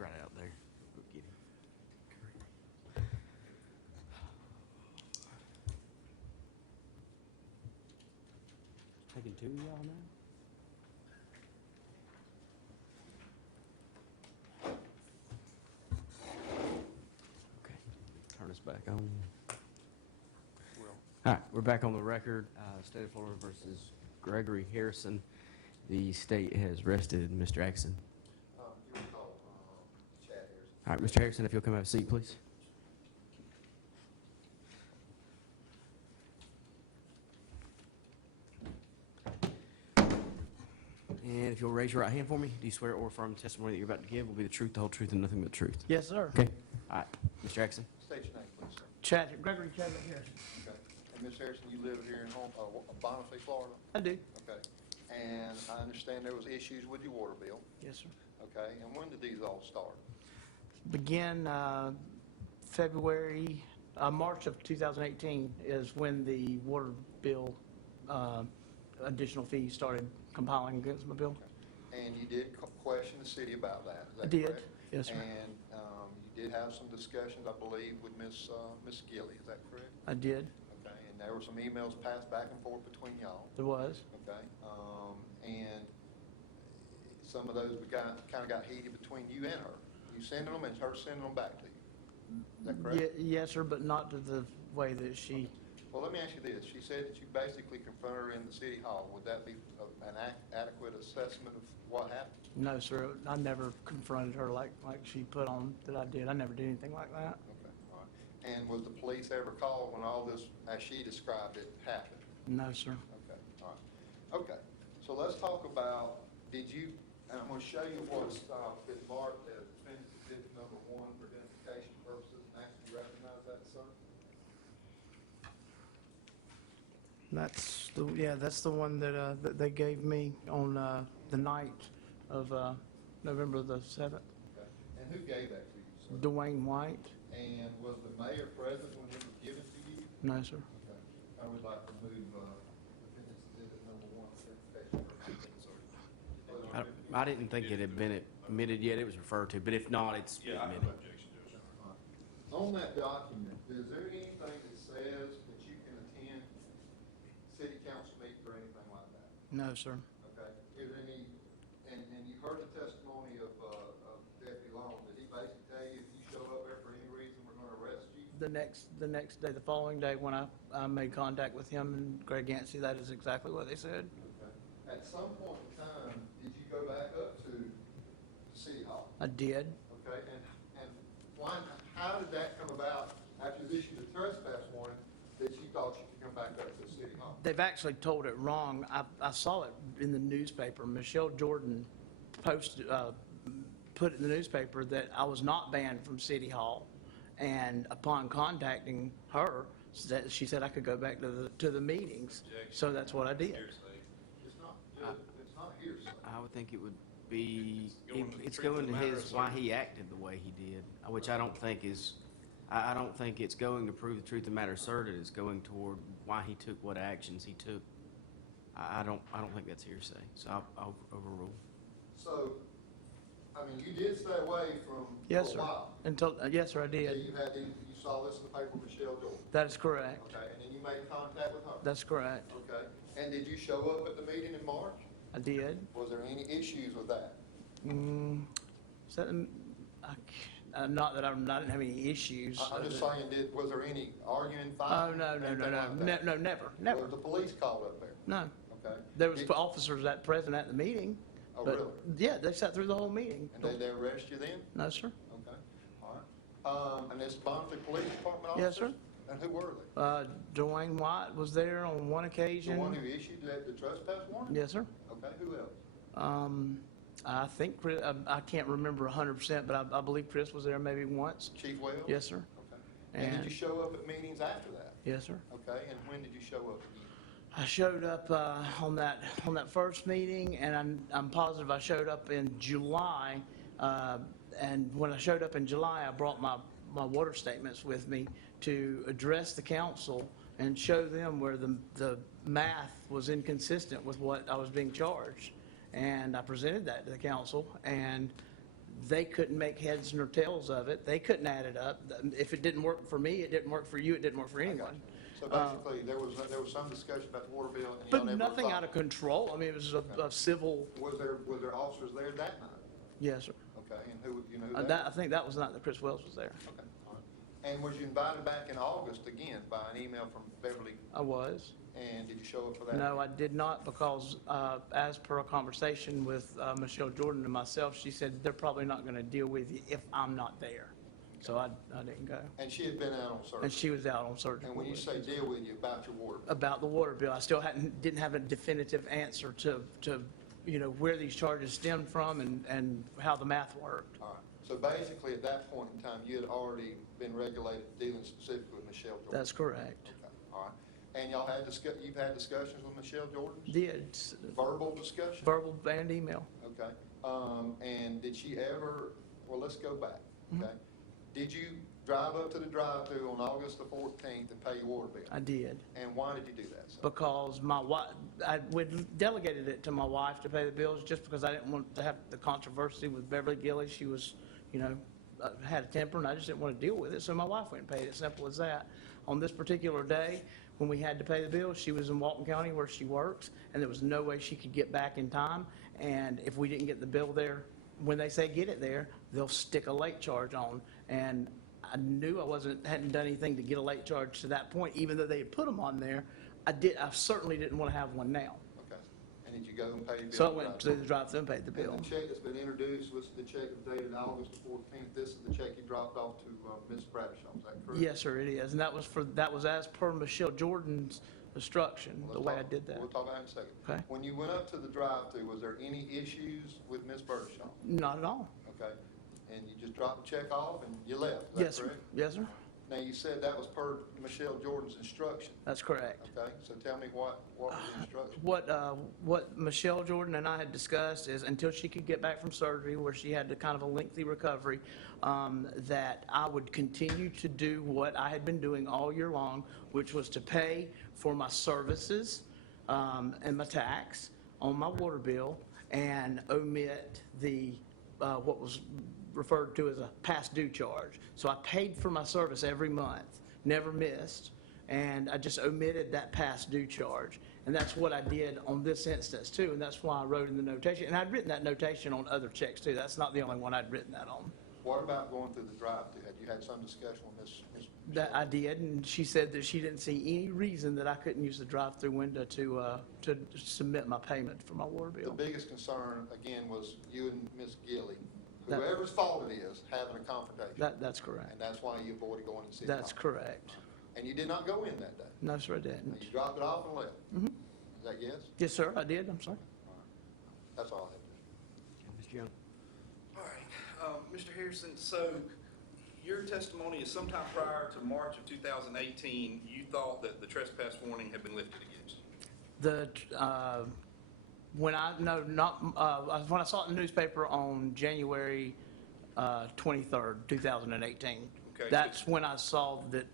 right out there. Go get him. Taking two of y'all now? Okay, turn us back on. All right, we're back on the record. State of Florida versus Gregory Harrison. The state has arrested Mr. Jackson. You were called Chad Harrison. All right, Mr. Harrison, if you'll come have a seat, please. And if you'll raise your right hand for me, do you swear or affirm the testimony that you're about to give will be the truth, the whole truth, and nothing but the truth? Yes, sir. Okay. All right, Mr. Jackson. State your name, please, sir. Gregory Chadwick Harrison. Okay. And Ms. Harrison, you live here in Bonneville, Florida? I do. Okay. And I understand there was issues with your water bill. Yes, sir. Okay. And when did these all start? Begin March of 2018 is when the water bill additional fees started compiling against my bill. Okay. And you did question the city about that, is that I did. correct? Yes, sir. And you did have some discussions, I believe, with Ms. Gilly, is that correct? I did. Okay. And there were some emails passed back and forth between y'all. There was. Okay, and some of those kind of got heated between you and her. You sending them and her sending them back to you. Is that correct? Yes, sir, but not to the way that she. Well, let me ask you this. She said that you basically confronted her in the city hall. Would that be an adequate assessment of what happened? No, sir. I never confronted her like she put on that I did. I never did anything like that. Okay, all right. And was the police ever called when all this, as she described it, happened? No, sir. Okay, all right. Okay, so let's talk about, and I'm going to show you what's been marked as defendant exhibit number 1 for identification purposes. Max, do you recognize that, sir? That's the one that they gave me on the night of November the 7th. Okay, and who gave that to you, sir? Dwayne White. And was the mayor present when it was given to you? No, sir. Okay, I would like to move defendant exhibit number 1 for identification purposes. I didn't think it had been admitted yet. It was referred to, but if not, it's Yeah, I have admitted. no objection to it. On that document, is there anything that says that you can attend city council meetings or anything like that? No, sir. Okay, is there any, and you heard the testimony of Deputy Long, did he basically tell you if you show up there for any reason, we're gonna arrest you? The next day, the following day, when I made contact with him and Greg Yancey, that is exactly what they said. Okay. At some point in time, did you go back up to City Hall? I did. Okay, and why, how did that come about after you issued a trespass warning that you thought you could come back up to City Hall? They've actually told it wrong. I saw it in the newspaper. Michelle Jordan put it in the newspaper that I was not banned from City Hall, and upon contacting her, she said I could go back to the meetings. So that's what I did. It's not hearsay. I would think it would be, It's going to the truth of the matter, why sir. he acted the way he did, which I don't think is, I don't think it's going to prove the truth of the matter asserted. It's going toward why he took what actions he took. I don't think that's hearsay, so I'll overrule. So, I mean, you did stay away from Yes, for sir. a while. Yes, sir, I Yeah, did. you saw this in the paper with Michelle Jordan. That is correct. Okay, and then you made contact with her. That's correct. Okay, and did you show up at the meeting in March? I did. Was there any issues with that? Is that, not that I didn't have any issues. I'm just saying, was there any arguing, Oh, fighting? no, anything like that? no, never. Was the police called up there? No. Okay. There was officers present at the meeting. Oh, but, really? Yeah, they sat through the whole meeting. And did they arrest you then? No, sir. Okay, all right. And this Bonneville Police Department officers? Yes, sir. And who were they? Dwayne White was there on one occasion. The one who issued the trespass warrant? Yes, sir. Okay, who else? I think, I can't remember 100%, but I believe Chris was there maybe once. Chief Wells? Yes, sir. Okay. And did you show up at meetings after that? Yes, sir. Okay, and when did you show up again? I showed up on that first meeting, and I'm positive I showed up in July. And when I showed up in July, I brought my water statements with me to address the council and show them where the math was inconsistent with what I was being charged. And I presented that to the council, and they couldn't make heads nor tails of it. They couldn't add it up. If it didn't work for me, it didn't work for you, it didn't work for I got anyone. you. So basically, there was some discussion about the water bill, and y'all But never nothing resolved out of control. I mean, it was a civil, it. Was there officers there that night? yes, sir. Okay, and who, you know who that I was? think that was not that Chris Wells was there. Okay, all right. And was you invited back in August again by an email from Beverly, I was. and did you show up for that? No, I did not, because as per a conversation with Michelle Jordan and myself, she said they're probably not going to deal with you if I'm not there. So I didn't go. And she had been out on And surgery. she was out on surgery. And when you say deal with you about your water bill, About the water bill, I still didn't have a definitive answer to, where these charges stemmed from and how the math worked. all right. So basically, at that point in time, you had already been regulated dealing specifically with Michelle Jordan? That's correct. Okay, all right. And y'all you've had discussions with Michelle Jordan? Did, Verbal discussion? verbal and email. Okay. And did she ever, well, let's go back, okay? Did you drive up to the drive-through on August the 14th and pay your water bill? I did. And why did you do that, sir? Because my wife, I would delegated it to my wife to pay the bills just because I didn't want to have the controversy with Beverly Gilly. She was, had a temper, and I just didn't want to deal with it, so my wife went and paid it, simple as that. On this particular day, when we had to pay the bill, she was in Walton County where she works, and there was no way she could get back in time, and if we didn't get the bill there, when they say get it there, they'll stick a late charge on, and I knew I hadn't done anything to get a late charge to that point, even though they had put them on there. I certainly didn't want to have one now. Okay. And did you go and pay your bill? So I went to the drive-through and paid the bill. And the check that's been introduced was the check dated August the 14th. This is the check you dropped off to Ms. Bradshaw, is that correct? Yes, sir, it is. And that was as per Michelle Jordan's instruction, Well, the let's way I talk- did that. We'll talk about it in a second. Okay. When you went up to the drive-through, was there any issues with Ms. Bradshaw? Not at all. Okay. And you just dropped the check off and you left, is Yes, that sir. correct? Yes, sir. Now, you said that was per Michelle Jordan's instruction, That's correct. okay? So tell me what was the instruction? What Michelle Jordan and I had discussed is until she could get back from surgery, where she had kind of a lengthy recovery, that I would continue to do what I had been doing all year long, which was to pay for my services and my tax on my water bill and omit the what was referred to as a past due charge. So I paid for my service every month, never missed, and I just omitted that past due charge. And that's what I did on this instance too, and that's why I wrote in the notation. And I'd written that notation on other checks too. That's not the only one I'd written that on. What about going through the drive-through? Had you had some discussion with Ms.? That I did, and she said that she didn't see any reason that I couldn't use the drive-through window to submit my payment for my water The bill. biggest concern, again, was you and Ms. Gilly, That- whoever's fault it is, having a confrontation. That's correct. And that's why you avoided going to city That's hall. correct. And you did not go in that day. No, sir, I And didn't. you dropped it off and left. Is that yes? Yes, sir, I did. I'm sorry. That's all I have to do. Mr. Young? All right, Mr. Harrison, so your testimony is sometime prior to March of 2018, you thought that the trespass warning had been lifted against you. When I saw it in the newspaper on January 23rd, 2018. Okay. That's when I saw that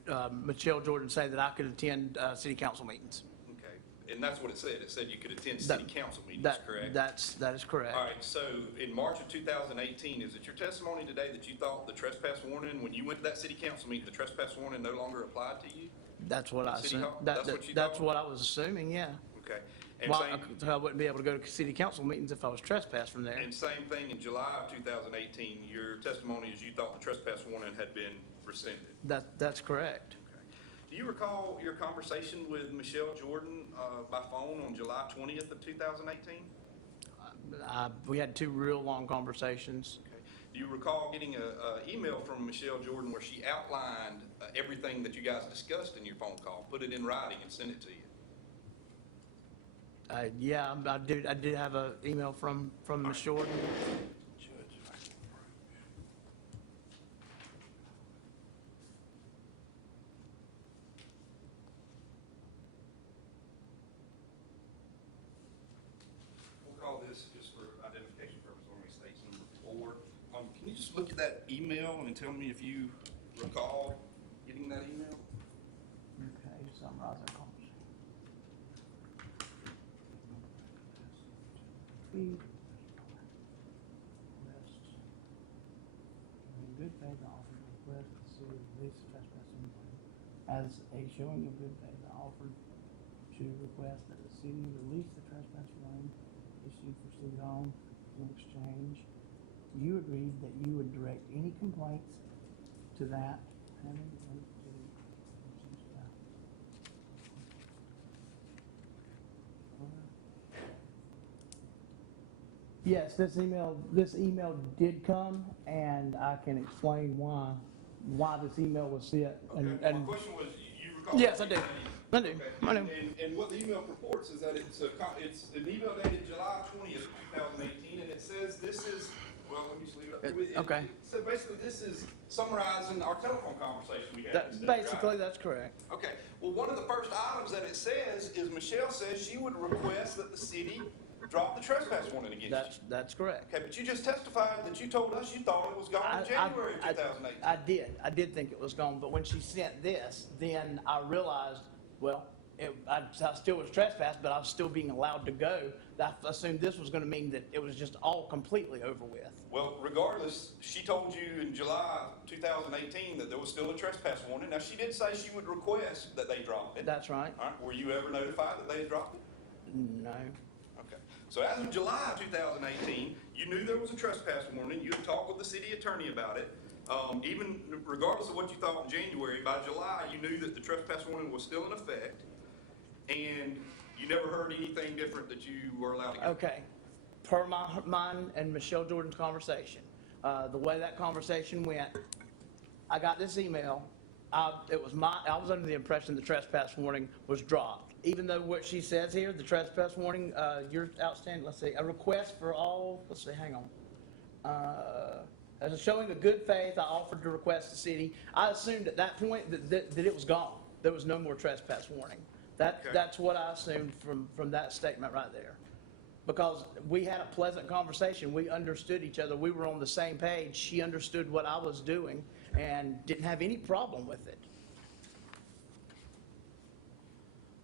Michelle Jordan say that I could attend city council meetings. Okay, and that's what it said. It said you could attend city council meetings, correct? That is correct. All right, so in March of 2018, is it your testimony today that you thought the trespass warning, when you went to that city council meeting, the trespass warning no longer applied to you? That's what I City assumed. Hall? That's what you That's thought? what I was assuming, yeah. Okay. And Well, same, I wouldn't be able to go to city council meetings if I was trespassed from there. and same thing in July of 2018, your testimony is you thought the trespass warning had been rescinded. That's correct. Okay. Do you recall your conversation with Michelle Jordan by phone on July 20th of 2018? We had two real long conversations. Okay. Do you recall getting an email from Michelle Jordan where she outlined everything that you guys discussed in your phone call, put it in writing and sent it to you? Yeah, I did have an email from Ms. Jordan. We'll call this just for identification purposes, only states number 4. Can you just look at that email and tell me if you recall getting that email? Okay, summarize our conversation. good faith, I offered to request the city release the trespassing warning. As a showing of good faith, I offered to request that the city release the trespass warning issued for City Hall. In exchange, you agreed that you would direct any complaints to that having to go to the Yes, this email did come, and I can explain why this email was sent. Okay, my question was, you recall? Yes, I do. I do. Okay. I do. And what the email purports is that it's an email dated July 20th, 2018, and it says this is, well, let me just leave it. Okay. So basically, this is summarizing our telephone conversation we had. Basically, that's correct. Okay, well, one of the first items that it says is Michelle says she would request that the city drop the trespass warning against you. That's correct. Okay, but you just testified that you told us you thought it was gone in January of 2018. I did think it was gone, but when she sent this, then I realized, well, I still was trespassed, but I was still being allowed to go. I assumed this was gonna mean that it was just all completely over with. Well, regardless, she told you in July 2018 that there was still a trespass warning. Now, she did say she would request that they drop it. That's right. All right, were you ever notified that they had dropped it? No. Okay. So as of July 2018, you knew there was a trespass warning. You had talked with the city attorney about it. Even regardless of what you thought in January, by July, you knew that the trespass warning was still in effect, and you never heard anything different that you were allowed to go. Okay. Per mine and Michelle Jordan's conversation, the way that conversation went, I got this email. I was under the impression the trespass warning was dropped. Even though what she says here, the trespass warning, you're outstanding, let's see, a request for all, let's see, hang on. As a showing of good faith, I offered to request the city. I assumed at that point that it was gone. There was no more trespass warning. Okay. That's what I assumed from that statement right there. Because we had a pleasant conversation. We understood each other. We were on the same page. She understood what I was doing and didn't have any problem with it.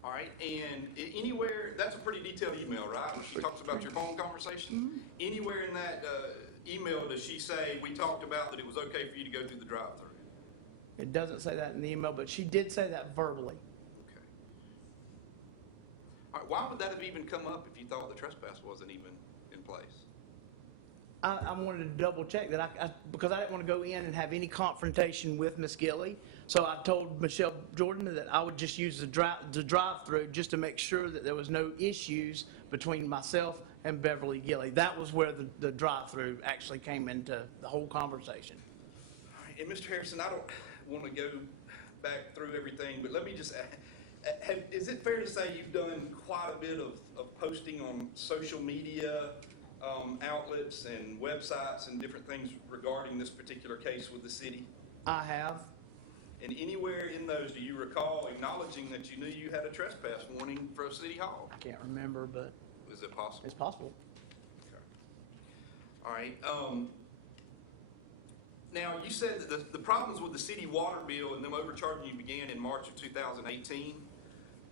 All right, and anywhere, that's a pretty detailed email, right? Where she talks about your phone conversation? Anywhere in that email does she say, we talked about that it was okay for you to go through the drive-through? It doesn't say that in the email, but she did say that verbally. Okay. All right, why would that have even come up if you thought the trespass wasn't even in place? I wanted to double check that because I didn't want to go in and have any confrontation with Miss Gilly. So I told Michelle Jordan that I would just use the drive-through just to make sure that there was no issues between myself and Beverly Gilly. That was where the drive-through actually came into the whole conversation. All right, and Mr. Harrison, I don't want to go back through everything, but let me just ask, is it fair to say you've done quite a bit of posting on social media outlets and websites and different things regarding this particular case with the city? I have. And anywhere in those, do you recall acknowledging that you knew you had a trespass warning for City Hall? I can't remember, but Is it possible? it's possible. Okay. All right. Now, you said that the problems with the city water bill and them overcharging you began in March of 2018,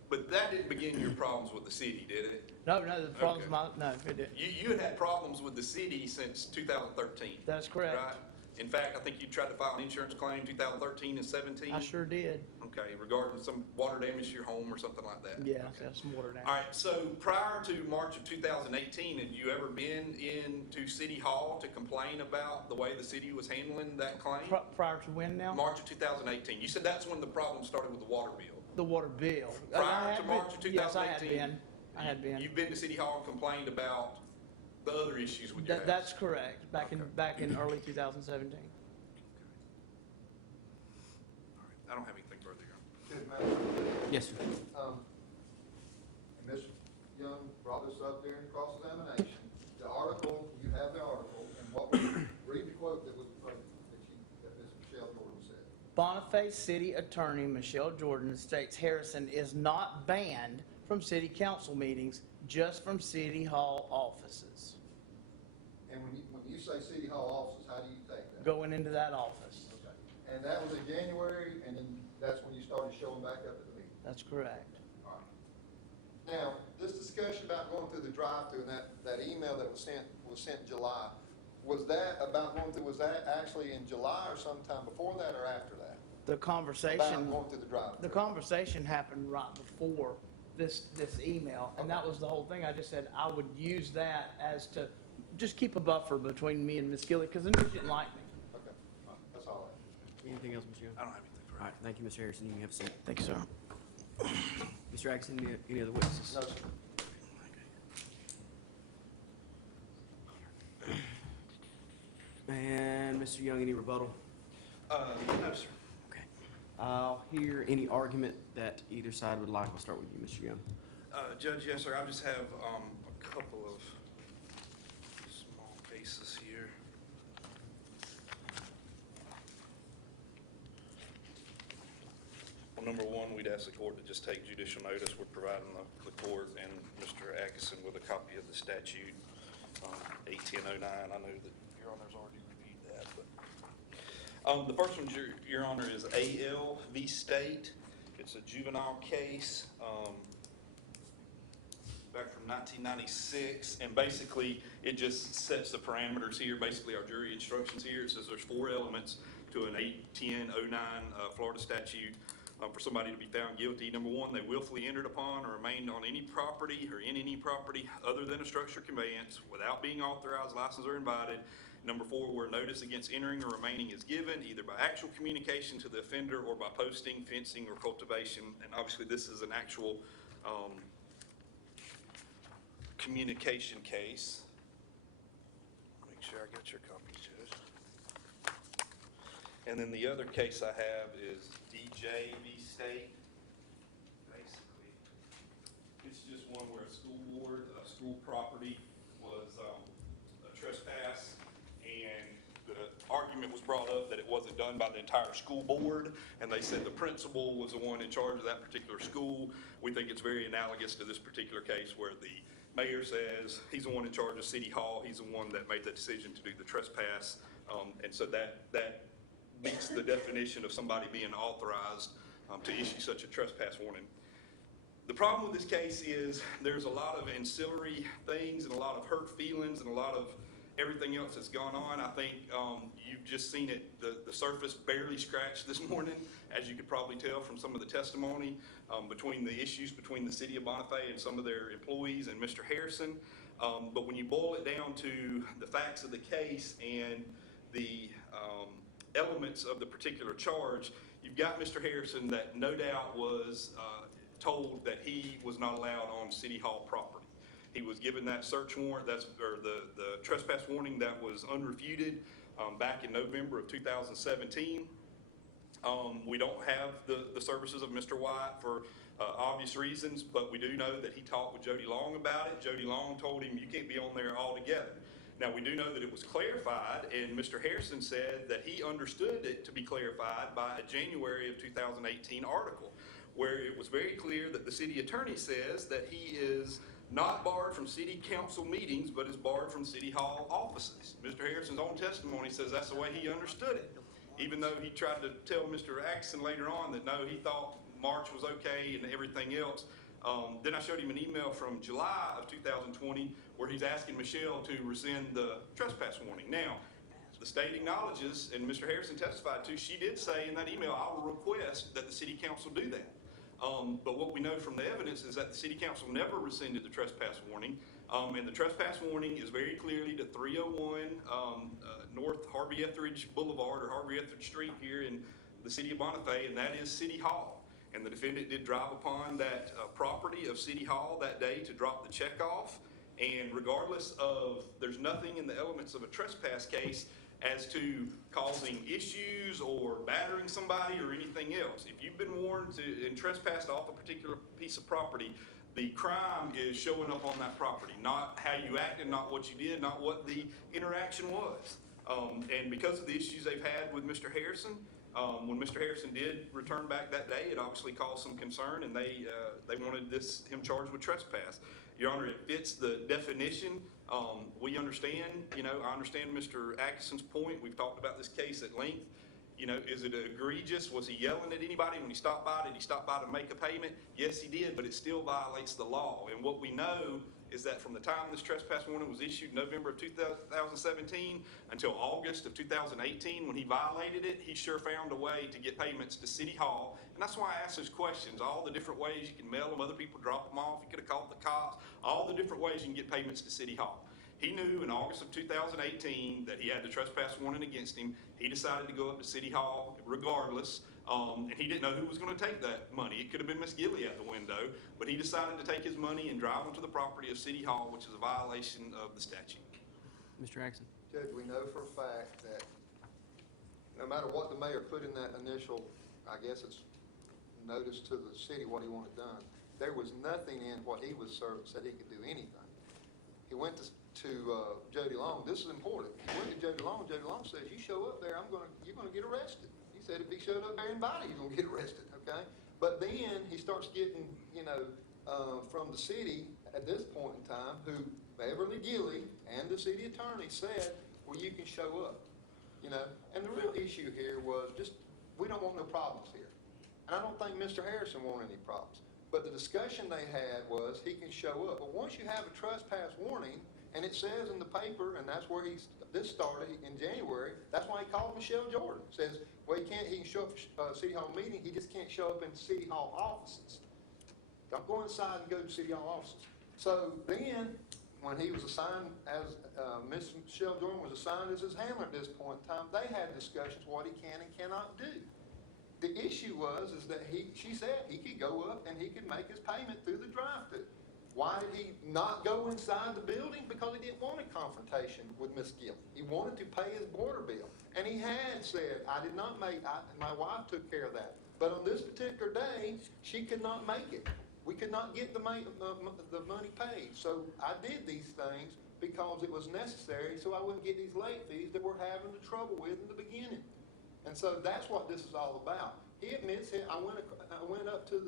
but that didn't begin your problems with the city, did it? No, the problem's Okay. no, it didn't. You had problems with the city since 2013. That's correct. Right? In fact, I think you tried to file an insurance claim 2013 and 17. I sure did. Okay, regarding some water damage to your home or something like that. Yeah, Okay. that's some water damage. All right, so prior to March of 2018, had you ever been into City Hall to complain about the way the city was handling that claim? Prior to when now? March of 2018. You said that's when the problem started with the water bill. The water bill. Prior to March of 2018? Yes, I had been. You've been to City Hall and complained about the other issues with your house? That's correct. Back in early 2017. I don't have anything further here. City Manager, Yes, sir. and Ms. Young brought this up during cross-examination. The article, you have the article, and what was, read the quote that was, that Ms. Michelle Jordan said. Boniface City Attorney Michelle Jordan states Harrison is not banned from city council meetings, just from City Hall offices. And when you say City Hall offices, how do you take that? Going into that office. Okay. And that was in January, and then that's when you started showing back up at the meeting? That's correct. All right. Now, this discussion about going through the drive-through and that email that was sent in July, Was that about going through, was that actually in July or sometime before that or after that? The About conversation, going through the drive-through? the conversation happened right before this email, and that was the whole thing. I just said I would use that as to just keep a buffer between me and Ms. Gilly, because then she didn't like me. Okay, that's all I have. Anything else, Mr. Young? I don't have anything for All right, thank you, Mr. Harrison. You can have a seat. Thank you, sir. Mr. Atkinson, any other witnesses? No, sir. And Mr. Young, any rebuttal? No, sir. Okay. I'll hear any argument that either side would like. We'll start with you, Mr. Young. Judge, yes, sir. I just have a couple of small cases here. Well, number one, we'd ask the court to just take judicial notice. We're providing the court and Mr. Atkinson with a copy of the statute, 1809. I know that Your Honor's already reviewed that, but the first one, Your Honor, is AL v. State. It's a juvenile case. Back from 1996, and basically it just sets the parameters here. Basically, our jury instructions here, it says there's 4 elements to an 8-10-09 Florida statute for somebody to be found guilty. Number one, they willfully entered upon or remained on any property or in any property other than a structure conveyance without being authorized, licensed, or invited. Number 4, where notice against entering or remaining is given, either by actual communication to the offender or by posting, fencing, or cultivation. And obviously, this is an actual communication case. Make sure I got your copies, Judge. And then the other case I have is DJ v. State. Basically, it's just one where a school property was a trespass, and the argument was brought up that it wasn't done by the entire school board, and they said the principal was the one in charge of that particular school. We think it's very analogous to this particular case where the mayor says he's the one in charge of City Hall. He's the one that made the decision to do the trespass. And so that meets the definition of somebody being authorized to issue such a trespass warning. The problem with this case is there's a lot of ancillary things and a lot of hurt feelings and a lot of everything else that's gone on. I think you've just seen it, the surface barely scratched this morning, as you could probably tell from some of the testimony between the issues between the city of Bonifay and some of their employees and Mr. Harrison. But when you boil it down to the facts of the case and the elements of the particular charge, you've got Mr. Harrison that no doubt was told that he was not allowed on City Hall property. He was given that search warrant, or the trespass warning that was unrefuted back in November of 2017. We don't have the services of Mr. White for obvious reasons, but we do know that he talked with Jody Long about it. Jody Long told him, you can't be on there altogether. Now, we do know that it was clarified, and Mr. Harrison said that he understood it to be clarified by a January of 2018 article, where it was very clear that the city attorney says that he is not barred from city council meetings, but is barred from City Hall offices. Mr. Harrison's own testimony says that's the way he understood it, even though he tried to tell Mr. Atkinson later on that no, he thought March was okay and everything else. Then I showed him an email from July of 2020 where he's asking Michelle to rescind the trespass warning. Now, the state acknowledges, and Mr. Harrison testified to, she did say in that email, I will request that the city council do that. But what we know from the evidence is that the city council never rescinded the trespass warning. And the trespass warning is very clearly to 301 North Harvey Etheridge Boulevard or Harvey Etheridge Street here in the city of Bonifay, and that is City Hall. And the defendant did drive upon that property of City Hall that day to drop the check off. And regardless of, there's nothing in the elements of a trespass case as to causing issues or battering somebody or anything else. If you've been warned to and trespassed off a particular piece of property, the crime is showing up on that property, not how you acted, not what you did, not what the interaction was. And because of the issues they've had with Mr. Harrison, when Mr. Harrison did return back that day, it obviously caused some concern, and they wanted him charged with trespass. Your Honor, it fits the definition. We understand, I understand Mr. Atkinson's point. We've talked about this case at length. Is it egregious? Was he yelling at anybody when he stopped by? Did he stop by to make a payment? Yes, he did, but it still violates the law. And what we know is that from the time this trespass warning was issued, November of 2017, until August of 2018, when he violated it, he sure found a way to get payments to City Hall. And that's why I asked those questions, all the different ways you can mail them, other people drop them off, you could have called the cops, all the different ways you can get payments to City Hall. He knew in August of 2018 that he had the trespass warning against him. He decided to go up to City Hall regardless, and he didn't know who was going to take that money. It could have been Miss Gilly at the window, but he decided to take his money and drive onto the property of City Hall, which is a violation of the statute. Mr. Axon? Judge, we know for a fact that no matter what the mayor put in that initial, I guess it's notice to the city what he wanted done, there was nothing in what he was served that said he could do anything. He went to Jody Long. This is important. He went to Jody Long. Jody Long says, you show up there, you're gonna get arrested. He said if he showed up there in body, you're gonna get arrested, okay? But then he starts getting, from the city at this point in time, who Beverly Gilly and the city attorney said, well, you can show up, And the real issue here was just, we don't want no problems here. And I don't think Mr. Harrison wanted any problems. But the discussion they had was he can show up. But once you have a trespass warning, and it says in the paper, and that's where this started in January, that's why he called Michelle Jordan. Says, well, he can show up at City Hall meeting, he just can't show up in City Hall offices. Don't go inside and go to City Hall offices. So then, when he was assigned as, Miss Michelle Jordan was assigned as his handler at this point in time, they had discussions what he can and cannot do. The issue is that she said he could go up and he could make his payment through the drive-thru. Why did he not go inside the building? Because he didn't want a confrontation with Miss Gill. He wanted to pay his border bill. And he had said, my wife took care of that. But on this particular day, she could not make it. We could not get the money paid. So I did these things because it was necessary so I wouldn't get these late fees that we're having the trouble with in the beginning. And so that's what this is all about. He admits it. I went up to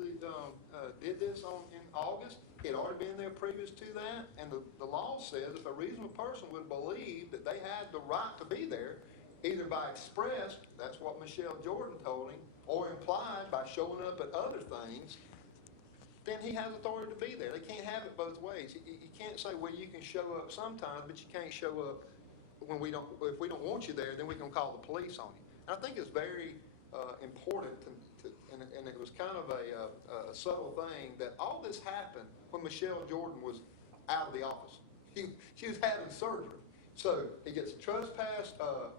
did this in August. He had already been there previous to that. And the law says if a reasonable person would believe that they had the right to be there, either by express, that's what Michelle Jordan told him, or implied by showing up at other things, then he has authority to be there. They can't have it both ways. You can't say, well, you can show up sometimes, but you can't show up when if we don't want you there, then we can call the police on you. And I think it's very important and it was kind of a subtle thing that all this happened when Michelle Jordan was out of the office. She was having surgery. So he gets a trespass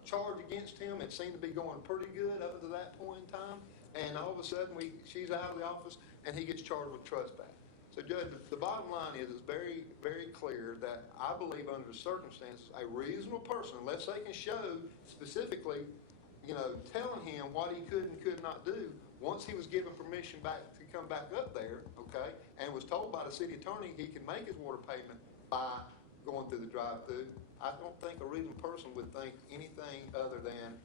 charge against him. It seemed to be going pretty good up to that point in time. And all of a sudden, she's out of the office, and he gets charged with trespass. So, Judge, the bottom line is it's very, very clear that I believe under the circumstances, a reasonable person, unless they can show specifically, telling him what he could and could not do, once he was given permission back to come back up there, okay, and was told by the city attorney he could make his water payment by going through the drive-thru, I don't think a reasonable person would think anything other than,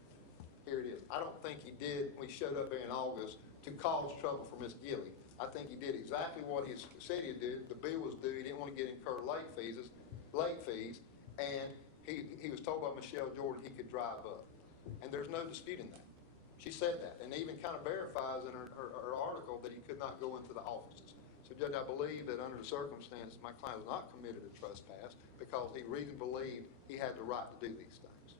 here it is. I don't think he did when he showed up there in August to cause trouble for Miss Gilly. I think he did exactly what he said he'd do. The bill was due. He didn't want to get incurred late fees, and he was told by Michelle Jordan he could drive up. And there's no disputing that. She said that, and even kind of verifies in her article that he could not go into the offices. So, Judge, I believe that under the circumstances, my client was not committed a trespass because he reasonably believed he had the right to do these things.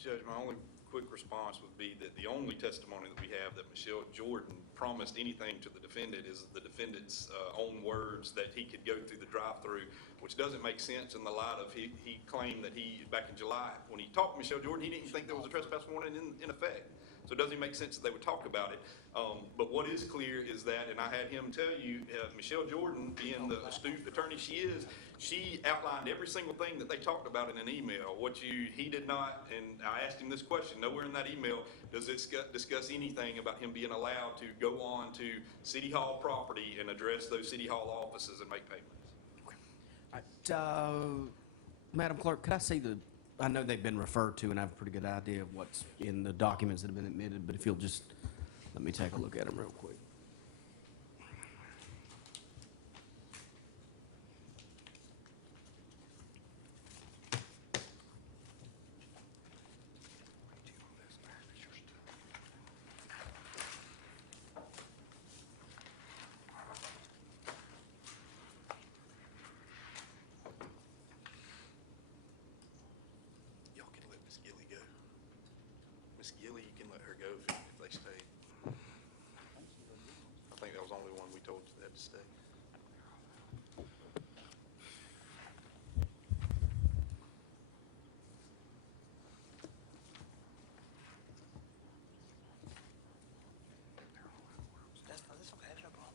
Judge, my only quick response would be that the only testimony that we have that Michelle Jordan promised anything to the defendant is the defendant's own words that he could go through the drive-thru, which doesn't make sense in the light of he claimed that back in July, when he talked to Michelle Jordan, he didn't think there was a trespass warning in effect. So it doesn't make sense that they would talk about it. But what is clear is that, and I had him tell you, Michelle Jordan, being the astute attorney she is, she outlined every single thing that they talked about in an email. He did not, and I asked him this question, nowhere in that email does it discuss anything about him being allowed to go on to City Hall property and address those City Hall offices and make payments. Madam Clerk, could I see I know they've been referred to, and I have a pretty good idea of what's in the documents that have been admitted, but if you'll just let me take a look at them real quick. Miss Gilly, you can let her go if they stay. I think that was the only one we told that to stay. That's okay, that's no problem.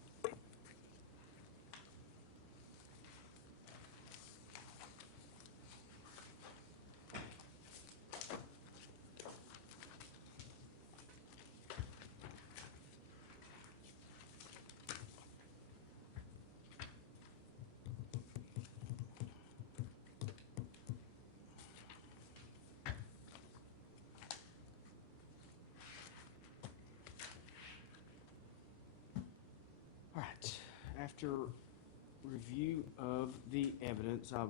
All right, after review of the evidence, a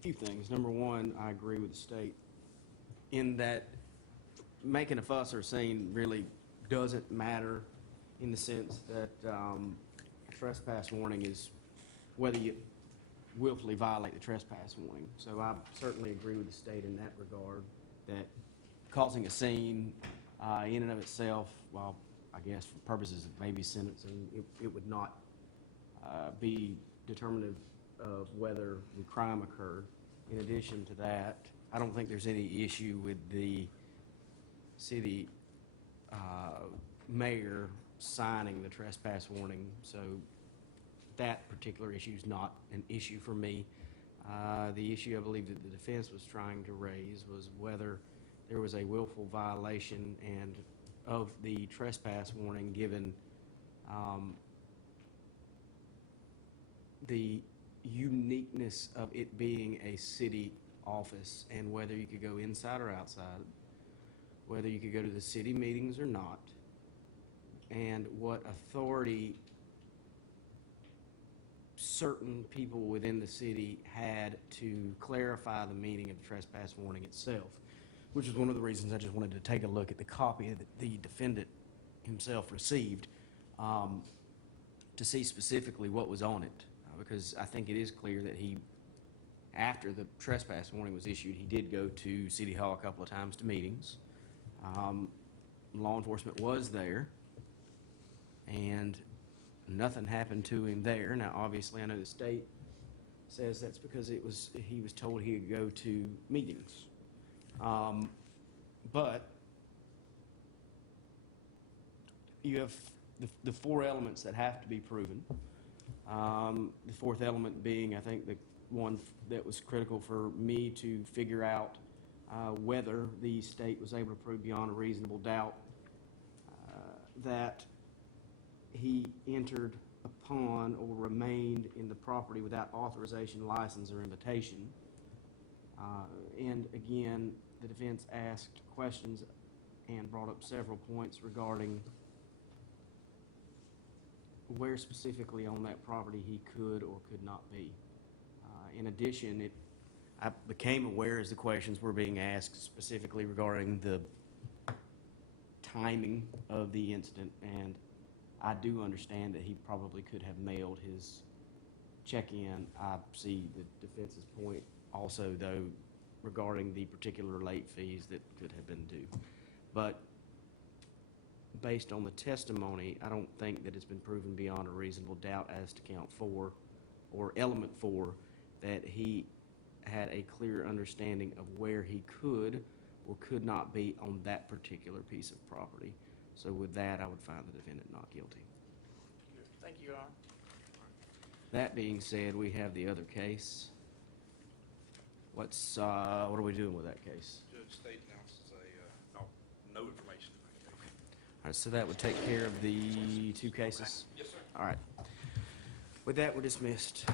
few things. Number one, I agree with the state in that making a fuss or scene really doesn't matter in the sense that trespass warning is whether you willfully violate the trespass warning. So I certainly agree with the state in that regard, that causing a scene in and of itself, while I guess for purposes of maybe sentencing, it would not be determinative of whether the crime occurred. In addition to that, I don't think there's any issue with the city mayor signing the trespass warning, so that particular issue is not an issue for me. The issue I believe that the defense was trying to raise was whether there was a willful violation and of the trespass warning given the uniqueness of it being a city office and whether you could go inside or outside, whether you could go to the city meetings or not, and what authority certain people within the city had to clarify the meaning of the trespass warning itself, which is one of the reasons I just wanted to take a look at the copy that the defendant himself received to see specifically what was on it, because I think it is clear that he, after the trespass warning was issued, he did go to City Hall a couple of times to meetings. Law enforcement was there, and nothing happened to him there. Now, obviously, I know the state says that's because he was told he could go to meetings. But you have the four elements that have to be proven. The fourth element being, I think, the one that was critical for me to figure out whether the state was able to prove beyond a reasonable doubt that he entered upon or remained in the property without authorization, license, or invitation. And again, the defense asked questions and brought up several points regarding where specifically on that property he could or could not be. In addition, I became aware as the questions were being asked specifically regarding the timing of the incident, and I do understand that he probably could have mailed his check-in. I see the defense's point also, though, regarding the particular late fees that could have been due. But based on the testimony, I don't think that it's been proven beyond a reasonable doubt as to count 4 or element 4 that he had a clear understanding of where he could or could not be on that particular piece of property. So with that, I would find the defendant not guilty. Thank you, Your Honor. That being said, we have the other case. What are we doing with that case? Judge State announces no information in that case. All right, so that would take care of the 2 cases? Yes, sir. All right. With that, we're dismissed.